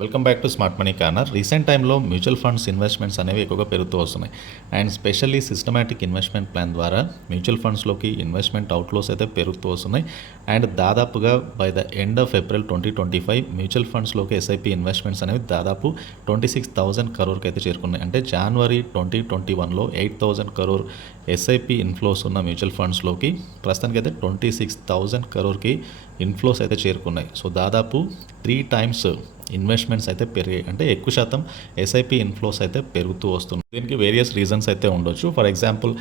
Welcome back to smart money corner. Recent టైంలో mutual funds investments అనేవి ఎక్కువగా పెరుగుతూ వస్తున్నాయి. And specially systematic investment plan ద్వారా మ్యూచువల్ ఫండ్స్లోకి ఇన్వెస్ట్మెంట్ అవుట్ఫ్లోస్ అయితే పెరుగుతూ వస్తున్నాయి. అండ్ దాదాపుగా by the end of April 2025 mutual ఫండ్స్లోకి ఎస్ఐపి ఇన్వెస్ట్మెంట్స్ అనేవి దాదాపు 26,000 crore అయితే చేరుకున్నాయి. అంటే జనవరి 2021లో 8,000 crore ఎస్ఐపి ఇన్ఫ్లోస్ ఉన్న మ్యూచువల్ ఫండ్స్లోకి ప్రస్తుతానికి అయితే 26,000 crore ఇన్ఫ్లోస్ అయితే చేరుకున్నాయి. సో దాదాపు 3 times ఇన్వెస్ట్మెంట్స్ అయితే పెరిగాయి. అంటే ఎక్కువ శాతం ఎస్ఐపి ఇన్ఫ్లోస్ అయితే పెరుగుతూ వస్తుంది. దీనికి వేరియస్ రీజన్స్ అయితే ఉండొచ్చు. ఫర్ ఎగ్జాంపుల్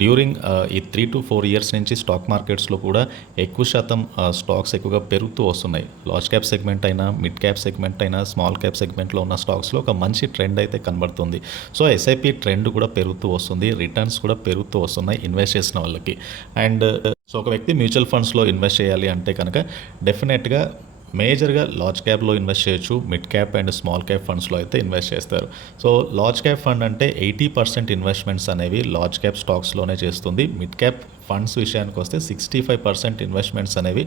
డ్యూరింగ్ ఈ 3 to 4 years నుంచి స్టాక్ మార్కెట్స్లో కూడా ఎక్కువ శాతం స్టాక్స్ ఎక్కువగా పెరుగుతూ వస్తున్నాయి. లార్జ్ క్యాప్ సెగ్మెంట్ అయినా, మిడ్ క్యాప్ సెగ్మెంట్ అయినా, స్మాల్ క్యాప్ సెగ్మెంట్లో ఉన్న స్టాక్స్లో ఒక మంచి ట్రెండ్ అయితే కనబడుతుంది. సో ఎస్ఐపి ట్రెండ్ కూడా పెరుగుతూ వస్తుంది, రిటర్న్స్ కూడా పెరుగుతూ వస్తున్నాయి ఇన్వెస్ట్ చేసిన వాళ్ళకి. అండ్ సో ఒక వ్యక్తి మ్యూచువల్ ఫండ్స్లో ఇన్వెస్ట్ చేయాలి అంటే కనుక డెఫినెట్గా మేజర్గా లార్జ్ క్యాప్లో ఇన్వెస్ట్ చేయొచ్చు, mid cap and small cap ఫండ్స్లో అయితే ఇన్వెస్ట్ చేస్తారు. సో లార్జ్ క్యాప్ ఫండ్ అంటే 80% ఇన్వెస్ట్మెంట్స్ అనేవి లార్జ్ క్యాప్ స్టాక్స్లోనే చేస్తుంది. మిడ్ క్యాప్ ఫండ్స్ విషయానికి వస్తే 65% ఇన్వెస్ట్మెంట్స్ అనేవి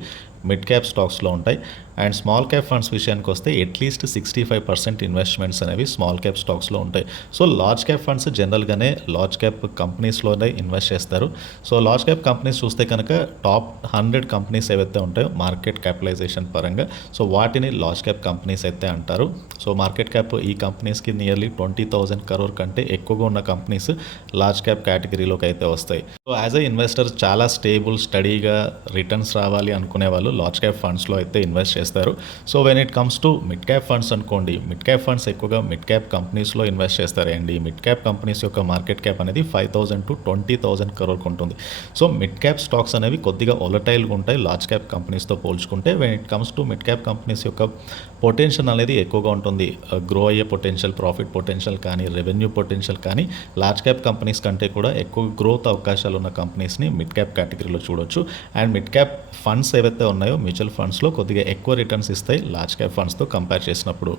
మిడ్ క్యాప్ స్టాక్స్లో ఉంటాయి. అండ్ స్మాల్ క్యాప్ ఫండ్స్ విషయానికి వస్తే అట్లీస్ట్ 65% ఇన్వెస్ట్మెంట్స్ అనేవి స్మాల్ క్యాప్ స్టాక్స్లో ఉంటాయి. సో లార్జ్ క్యాప్ ఫండ్స్ జనరల్గానే లార్జ్ క్యాప్ కంపెనీస్లోనే ఇన్వెస్ట్ చేస్తారు. సో లార్జ్ క్యాప్ కంపెనీస్ చూస్తే కనుక టాప్ 100 కంపెనీస్ ఏవైతే ఉంటాయో మార్కెట్ క్యాపిటలైజేషన్ పరంగా, సో వాటిని లార్జ్ క్యాప్ కంపెనీస్ అయితే అంటారు. సో మార్కెట్ క్యాప్ ఈ కంపెనీస్కి నియర్లీ 20,000 crore కంటే ఎక్కువగా ఉన్న కంపెనీస్ లార్జ్ క్యాప్ కేటగిరీలోకి అయితే వస్తాయి. సో యాజ్ ఎ ఇన్వెస్టర్ చాలా స్టేబుల్ స్టడీగా రిటర్న్స్ రావాలి అనుకునే వాళ్ళు లార్జ్ క్యాప్ ఫండ్స్లో అయితే ఇన్వెస్ట్ చేస్తారు. So when it comes to mid cap funds అనుకోండి, మిడ్ క్యాప్ ఫండ్స్ ఎక్కువగా మిడ్ క్యాప్ కంపెనీస్లో ఇన్వెస్ట్ చేస్తారు. అండ్ ఈ మిడ్ క్యాప్ కంపెనీస్ యొక్క మార్కెట్ క్యాప్ అనేది 5,000 to 20,000 crore ఉంటుంది. సో మిడ్ క్యాప్ స్టాక్స్ అనేవి కొద్దిగా వొలటైల్గా ఉంటాయి లార్జ్ క్యాప్ కంపెనీస్తో పోల్చుకుంటే. When it comes to mid cap companies యొక్క పొటెన్షియల్ అనేది ఎక్కువగా ఉంటుంది. గ్రో అయ్యే పొటెన్షియల్, ప్రాఫిట్ పొటెన్షియల్ కానీ, రెవెన్యూ పొటెన్షియల్ కానీ లార్జ్ క్యాప్ కంపెనీస్ కంటే కూడా ఎక్కువ గ్రోత్ అవకాశాలు ఉన్న కంపెనీస్ని మిడ్ క్యాప్ కేటగిరీలో చూడొచ్చు. అండ్ మిడ్ క్యాప్ ఫండ్స్ ఏవైతే ఉన్నాయో మ్యూచువల్ ఫండ్స్లో కొద్దిగా ఎక్కువ రిటర్న్స్ ఇస్తాయి లార్జ్ క్యాప్ ఫండ్స్తో కంపేర్ చేసినప్పుడు.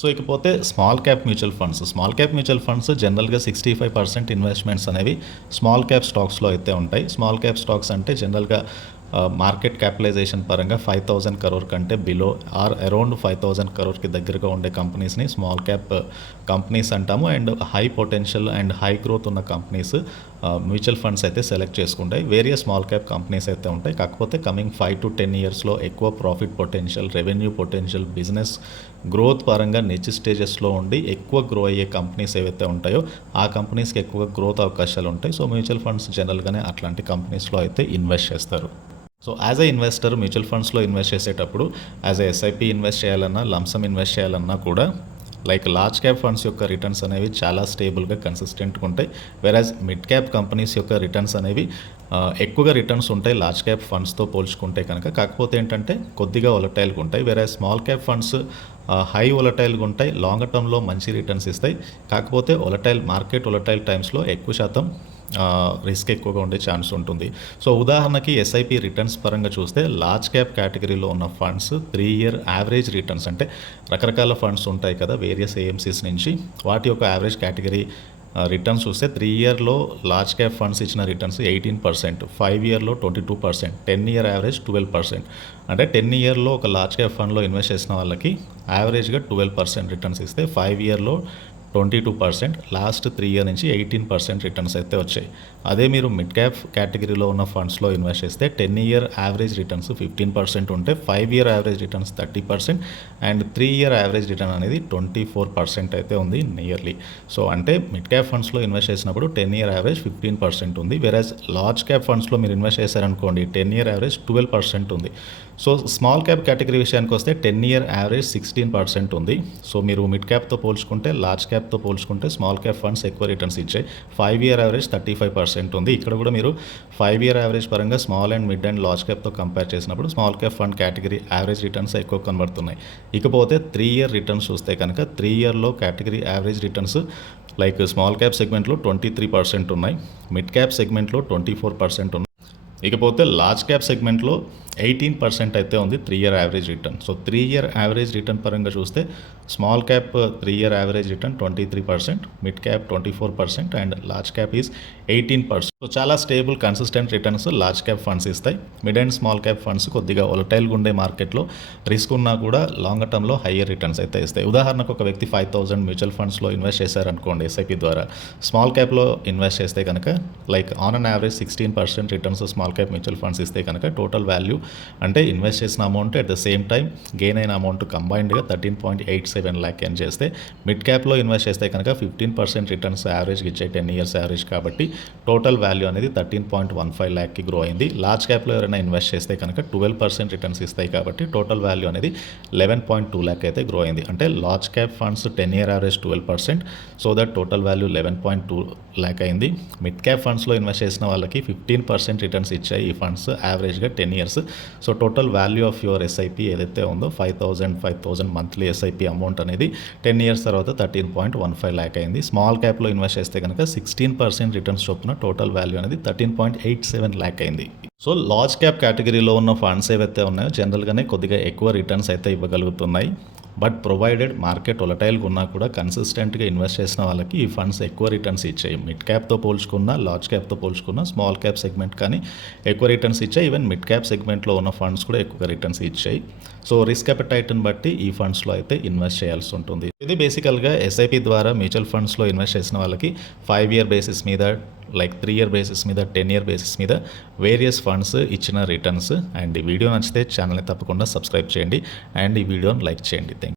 సో ఇకపోతే small cap mutual funds. Small cap mutual funds జనరల్గా 65% ఇన్వెస్ట్మెంట్స్ అనేవి స్మాల్ క్యాప్ స్టాక్స్లో అయితే ఉంటాయి. స్మాల్ క్యాప్ స్టాక్స్ అంటే జనరల్గా మార్కెట్ క్యాపిటలైజేషన్ పరంగా 5,000 crore కంటే బిలో ఆర్ అరౌండ్ 5,000 crore దగ్గరగా ఉండే కంపెనీస్ని స్మాల్ క్యాప్ కంపెనీస్ అంటాము. And high potential and high growth ఉన్న కంపెనీస్ మ్యూచువల్ ఫండ్స్ అయితే సెలెక్ట్ చేసుకుంటాయి. వేరియస్ స్మాల్ క్యాప్ కంపెనీస్ అయితే ఉంటాయి. కాకపోతే కమింగ్ 5 to 10 yearsలో ఎక్కువ profit potential, revenue potential, business growth పరంగా నెక్స్ట్ స్టేజెస్లో ఉండి ఎక్కువ గ్రో అయ్యే కంపెనీస్ ఏవైతే ఉంటాయో ఆ కంపెనీస్కి ఎక్కువగా గ్రోత్ అవకాశాలు ఉంటాయి. సో మ్యూచువల్ ఫండ్స్ జనరల్గానే అట్లాంటి కంపెనీస్లో అయితే ఇన్వెస్ట్ చేస్తారు. So as a investor mutual ఫండ్స్లో ఇన్వెస్ట్ చేసేటప్పుడు యాజ్ ఎ ఎస్ఐపి ఇన్వెస్ట్ చేయాలన్నా, లంసమ్ ఇన్వెస్ట్ చేయాలన్నా కూడా లైక్ లార్జ్ క్యాప్ ఫండ్స్ యొక్క రిటర్న్స్ అనేవి చాలా స్టేబుల్గా కన్సిస్టెంట్గా ఉంటాయి. వెరాజ్ మిడ్ క్యాప్ కంపెనీస్ యొక్క రిటర్న్స్ అనేవి ఎక్కువగా రిటర్న్స్ ఉంటాయి లార్జ్ క్యాప్ ఫండ్స్తో పోల్చుకుంటే కనుక. కాకపోతే ఏంటంటే కొద్దిగా వొలటైల్గా ఉంటాయి. వెరాజ్ స్మాల్ క్యాప్ ఫండ్స్ హై వొలటైల్గా ఉంటాయి, లాంగ్ టర్మ్లో మంచి రిటర్న్స్ ఇస్తాయి. కాకపోతే మార్కెట్ వొలటైల్ టైమ్స్లో ఎక్కువ శాతం రిస్క్ ఎక్కువగా ఉండే ఛాన్స్ ఉంటుంది. సో ఉదాహరణకి ఎస్ఐపి రిటర్న్స్ పరంగా చూస్తే లార్జ్ క్యాప్ కేటగిరీలో ఉన్న ఫండ్స్ 3-year యావరేజ్ రిటర్న్స్, అంటే రకరకాల ఫండ్స్ ఉంటాయి కదా వేరియస్ ఏఎంసీస్ నుంచి, వాటి యొక్క యావరేజ్ కేటగిరీ రిటర్న్స్ చూస్తే 3-yearలో లార్జ్ క్యాప్ ఫండ్స్ ఇచ్చిన రిటర్న్స్ 18%, 5-yearలో 22%, 10-year యావరేజ్ 12%. అంటే 10-yearలో ఒక లార్జ్ క్యాప్ ఫండ్లో ఇన్వెస్ట్ చేసిన వాళ్ళకి యావరేజ్గా 12% రిటర్న్స్ ఇస్తే 5-yearలో 22%, లాస్ట్ 3 year నుంచి 18% రిటర్న్స్ అయితే వచ్చాయి. అదే మీరు మిడ్ క్యాప్ కేటగిరీలో ఉన్న ఫండ్స్లో ఇన్వెస్ట్ చేస్తే 10-year యావరేజ్ రిటర్న్స్ 15% ఉంటే 5-year average returns 30% and 3-year average return అనేది 24% అయితే ఉంది నియర్లీ. సో అంటే మిడ్ క్యాప్ ఫండ్స్లో ఇన్వెస్ట్ చేసినప్పుడు 10-year యావరేజ్ 15% ఉంది. వెరాజ్ లార్జ్ క్యాప్ ఫండ్స్లో మీరు ఇన్వెస్ట్ చేశారనుకోండి 10-year యావరేజ్ 12% ఉంది. సో స్మాల్ క్యాప్ కేటగిరీ విషయానికి వస్తే 10-year యావరేజ్ 16% ఉంది. సో మీరు మిడ్ క్యాప్తో పోల్చుకుంటే లార్జ్ క్యాప్తో పోల్చుకుంటే స్మాల్ క్యాప్ ఫండ్స్ ఎక్కువ రిటర్న్స్ ఇచ్చాయి. 5-year యావరేజ్ 35% ఉంది. ఇక్కడ కూడా మీరు 5-year యావరేజ్ పరంగా small and mid and large క్యాప్తో కంపేర్ చేసినప్పుడు small cap fund category average returns ఎక్కువ కనబడుతున్నాయి. ఇకపోతే 3-year రిటర్న్స్ చూస్తే కనుక 3-yearలో category average returns like small cap సెగ్మెంట్లో 23% ఉన్నాయి, మిడ్ క్యాప్ సెగ్మెంట్లో 24% ఉన్నాయి. ఇకపోతే లార్జ్ క్యాప్ సెగ్మెంట్లో 18% అయితే ఉంది 3 year average return. So 3 year average return పరంగా చూస్తే small cap 3 year average return 23%, mid cap 24% and large cap is 18%. So చాలా stable consistent returns large cap funds ఇస్తాయి. Mid and small cap funds కొద్దిగా వొలటైల్గా ఉండే మార్కెట్లో రిస్క్ ఉన్నా కూడా లాంగర్ టర్మ్లో హయ్యర్ రిటర్న్స్ అయితే ఇస్తాయి. ఉదాహరణకు ఒక వ్యక్తి 5,000 మ్యూచువల్ ఫండ్స్లో ఇన్వెస్ట్ చేశారనుకోండి ఎస్ఐపి ద్వారా, స్మాల్ క్యాప్లో ఇన్వెస్ట్ చేస్తే కనుక like on an average 16% returns small cap mutual funds ఇస్తే కనుక టోటల్ వాల్యూ అంటే ఇన్వెస్ట్ చేసిన amount at the same time gain అయిన అమౌంట్ కంబైన్డ్గా 13.87 lakh అని చేస్తే, మిడ్ క్యాప్లో ఇన్వెస్ట్ చేస్తే కనుక 15% రిటర్న్స్ యావరేజ్కి ఇచ్చే 10 ఇయర్స్ యావరేజ్ కాబట్టి టోటల్ వాల్యూ అనేది 13.15 lakh గ్రో అయింది. లార్జ్ క్యాప్లో ఎవరైనా ఇన్వెస్ట్ చేస్తే కనుక 12% రిటర్న్స్ ఇస్తాయి కాబట్టి టోటల్ వాల్యూ అనేది 11.2 lakh అయితే గ్రో అయింది. అంటే large cap funds 10 year average 12%, so that total value 11.2 lakh అయింది. మిడ్ క్యాప్ ఫండ్స్లో ఇన్వెస్ట్ చేసిన వాళ్ళకి 15% రిటర్న్స్ ఇచ్చాయి ఈ ఫండ్స్ యావరేజ్గా 10 years. So total value of your SIP ఏదైతే ఉందో 5,000 మంత్లీ ఎస్ఐపి అమౌంట్ అనేది 10 ఇయర్స్ తర్వాత 13.15 lakh అయింది. స్మాల్ క్యాప్లో ఇన్వెస్ట్ చేస్తే కనుక 16% రిటర్న్స్ చొప్పున టోటల్ వాల్యూ అనేది 13.87 lakh అయింది. సో లార్జ్ క్యాప్ కేటగిరీలో ఉన్న ఫండ్స్ ఏవైతే ఉన్నాయో జనరల్గానే కొద్దిగా ఎక్కువ రిటర్న్స్ అయితే ఇవ్వగలుగుతున్నాయి. బట్ ప్రొవైడెడ్ మార్కెట్ వొలటైల్గా ఉన్నా కూడా కన్సిస్టెంట్గా ఇన్వెస్ట్ చేసిన వాళ్ళకి ఈ ఫండ్స్ ఎక్కువ రిటర్న్స్ ఇచ్చాయి. మిడ్ క్యాప్తో పోల్చుకున్న, లార్జ్ క్యాప్తో పోల్చుకున్న స్మాల్ క్యాప్ సెగ్మెంట్ కానీ ఎక్కువ రిటర్న్స్ ఇచ్చాయి. ఈవెన్ మిడ్ క్యాప్ సెగ్మెంట్లో ఉన్న ఫండ్స్ కూడా ఎక్కువ రిటర్న్స్ ఇచ్చాయి. సో రిస్క్ అపెటైట్ని బట్టి ఈ ఫండ్స్లో అయితే ఇన్వెస్ట్ చేయాల్సి ఉంటుంది. ఇది బేసికల్గా ఎస్ఐపి ద్వారా మ్యూచువల్ ఫండ్స్లో ఇన్వెస్ట్ చేసిన వాళ్ళకి 5 ఇయర్ బేసిస్ మీద, లైక్ 3 ఇయర్ బేసిస్ మీద, 10 ఇయర్ బేసిస్ మీద వేరియస్ ఫండ్స్ ఇచ్చిన రిటర్న్స్. అండ్ ఈ వీడియో నచ్చితే ఛానల్ని తప్పకుండా సబ్స్క్రైబ్ చేయండి అండ్ ఈ వీడియోని లైక్ చేయండి. Thank you.